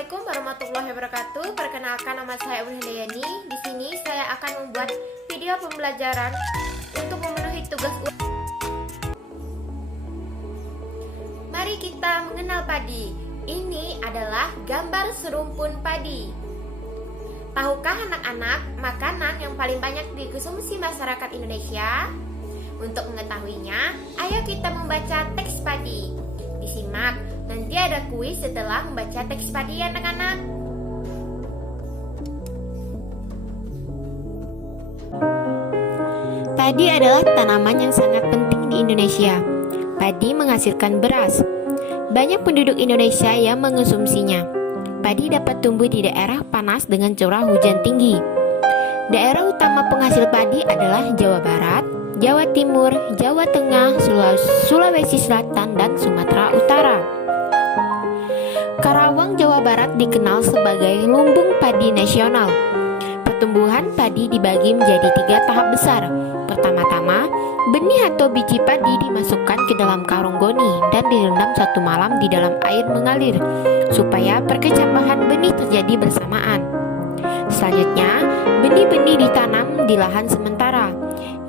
Assalamualaikum warahmatullahi wabarakatuh. Perkenalkan, nama saya Urhiliani. Di sini saya akan membuat video pembelajaran untuk memenuhi tugas. Mari kita mengenal padi. Ini adalah gambar serumpun padi. Tahukah anak-anak makanan yang paling banyak dikonsumsi masyarakat Indonesia? Untuk mengetahuinya, ayo kita membaca teks padi. Disimak, nanti ada kuis setelah membaca teks padi ya anak-anak. Padi adalah tanaman yang sangat penting di Indonesia. Padi menghasilkan beras. Banyak penduduk Indonesia yang mengonsumsinya. Padi dapat tumbuh di daerah panas dengan curah hujan tinggi. Daerah utama penghasil padi adalah Jawa Barat, Jawa Timur, Jawa Tengah, Sulawesi Selatan, dan Sumatera Utara. Karawang, Jawa Barat dikenal sebagai lumbung padi nasional. Pertumbuhan padi dibagi menjadi 3 tahap besar. Pertama-tama, benih atau biji padi dimasukkan ke dalam karung goni dan direndam 1 malam di dalam air mengalir supaya perkecambahan benih terjadi bersamaan. Selanjutnya, benih-benih ditanam di lahan sementara.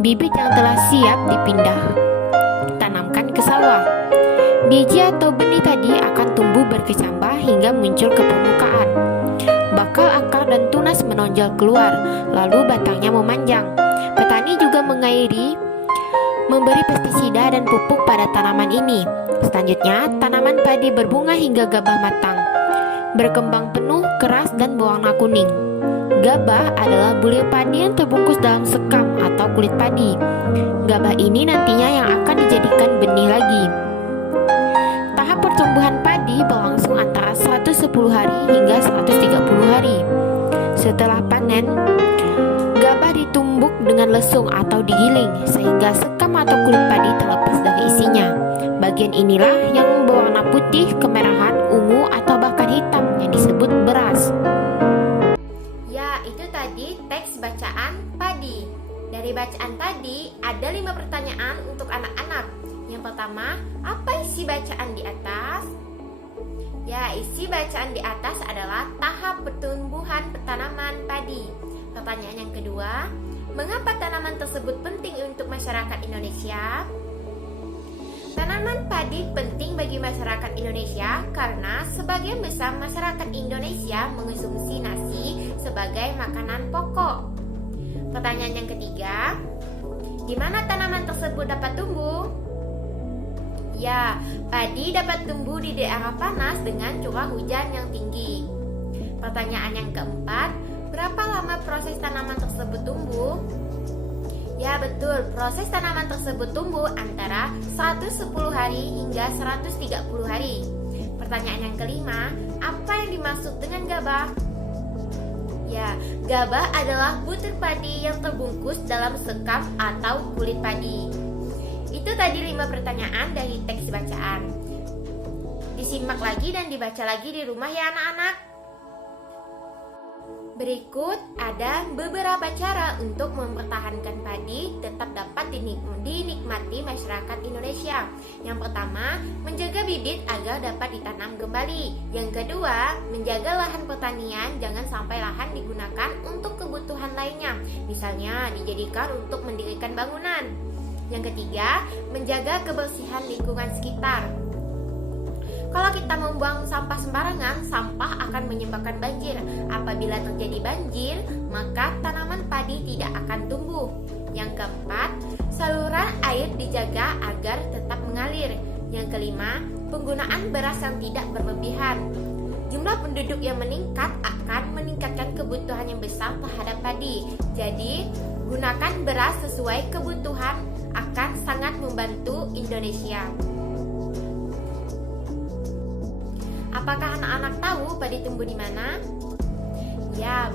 Bibit yang telah siap dipindah tanamkan ke sawah. Biji atau benih tadi akan tumbuh berkecambah hingga muncul ke permukaan. Bakal, akar, dan tunas menonjol keluar, lalu batangnya memanjang. Petani juga memberi pestisida dan pupuk pada tanaman ini. Selanjutnya, tanaman padi berbunga hingga gabah matang, berkembang penuh, keras, dan berwarna kuning. Gabah adalah bulir padi yang terbungkus dalam sekam atau kulit padi. Gabah ini nantinya yang akan dijadikan benih lagi. Tahap pertumbuhan padi berlangsung antara 110 hari hingga 130 hari. Setelah panen, gabah ditumbuk dengan lesung atau digiling sehingga sekam atau kulit padi terlepas dari isinya. Bagian inilah yang berwarna putih, kemerahan, ungu, atau bahkan hitam yang disebut beras. Itu tadi teks bacaan padi. Dari bacaan tadi ada 5 pertanyaan untuk anak-anak. Yang pertama, apa isi bacaan di atas? Isi bacaan di atas adalah tahap pertumbuhan tanaman padi. Pertanyaan yang kedua, mengapa tanaman tersebut penting untuk masyarakat Indonesia? Tanaman padi penting bagi masyarakat Indonesia karena sebagian besar masyarakat Indonesia mengonsumsi nasi sebagai makanan pokok. Pertanyaan yang ketiga, di mana tanaman tersebut dapat tumbuh? Padi dapat tumbuh di daerah panas dengan curah hujan yang tinggi. Pertanyaan yang keempat, berapa lama proses tanaman tersebut tumbuh? Betul, proses tanaman tersebut tumbuh antara 110 hari hingga 130 hari. Pertanyaan yang kelima, apa yang dimaksud dengan gabah? Gabah adalah butir padi yang terbungkus dalam sekam atau kulit padi. Itu tadi 5 pertanyaan dari teks bacaan. Disimak lagi dan dibaca lagi di rumah ya anak-anak. Berikut ada beberapa cara untuk mempertahankan padi tetap dapat dinikmati masyarakat Indonesia. Yang pertama, menjaga bibit agar dapat ditanam kembali. Yang kedua, menjaga lahan pertanian jangan sampai lahan digunakan untuk kebutuhan lainnya, misalnya dijadikan untuk mendirikan bangunan. Yang ketiga, menjaga kebersihan lingkungan sekitar. Kalau kita membuang sampah sembarangan, sampah akan menyebabkan banjir. Apabila terjadi banjir, maka tanaman padi tidak akan tumbuh. Yang keempat, saluran air dijaga agar tetap mengalir. Yang kelima, penggunaan beras yang tidak berlebihan. Jumlah penduduk yang meningkat akan meningkatkan kebutuhan yang besar terhadap padi. Jadi, gunakan beras sesuai kebutuhan akan sangat membantu Indonesia. Apakah anak-anak tahu padi tumbuh di mana?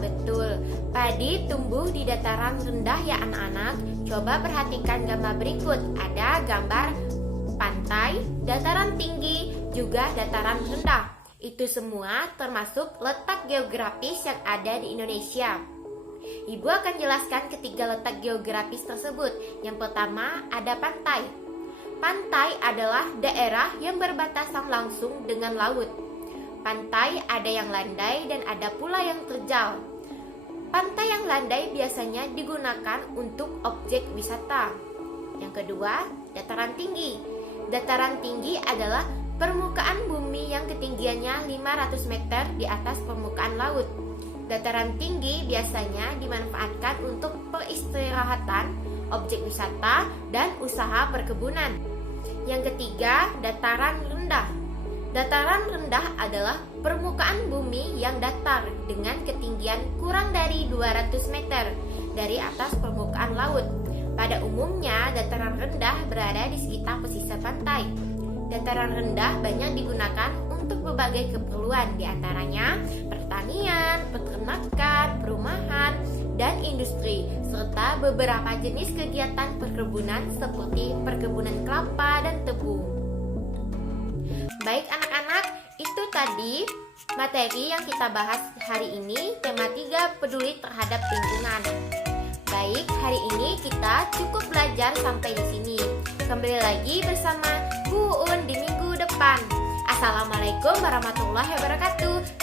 Betul. Padi tumbuh di dataran rendah ya anak-anak. Coba perhatikan gambar berikut. Ada gambar pantai, dataran tinggi, juga dataran rendah. Itu semua termasuk letak geografis yang ada di Indonesia. Ibu akan jelaskan ketiga letak geografis tersebut. Yang pertama ada pantai. Pantai adalah daerah yang berbatasan langsung dengan laut. Pantai ada yang landai dan ada pula yang terjal. Pantai yang landai biasanya digunakan untuk objek wisata. Yang kedua, dataran tinggi. Dataran tinggi adalah permukaan bumi yang ketinggiannya 500 meter di atas permukaan laut. Dataran tinggi biasanya dimanfaatkan untuk peristirahatan, objek wisata, dan usaha perkebunan. Yang ketiga, dataran rendah. Dataran rendah adalah permukaan bumi yang datar dengan ketinggian kurang dari 200 meter dari atas permukaan laut. Pada umumnya, dataran rendah berada di sekitar pesisir pantai. Dataran rendah banyak digunakan untuk berbagai keperluan, diantaranya pertanian, peternakan, perumahan, dan industri, serta beberapa jenis kegiatan perkebunan seperti perkebunan kelapa dan tebu. Baik anak-anak, itu tadi materi yang kita bahas hari ini, tema 3 peduli terhadap lingkungan. Baik, hari ini kita cukup belajar sampai di sini. Kembali lagi bersama Bu Un di minggu depan. Assalamualaikum warahmatullahi wabarakatuh.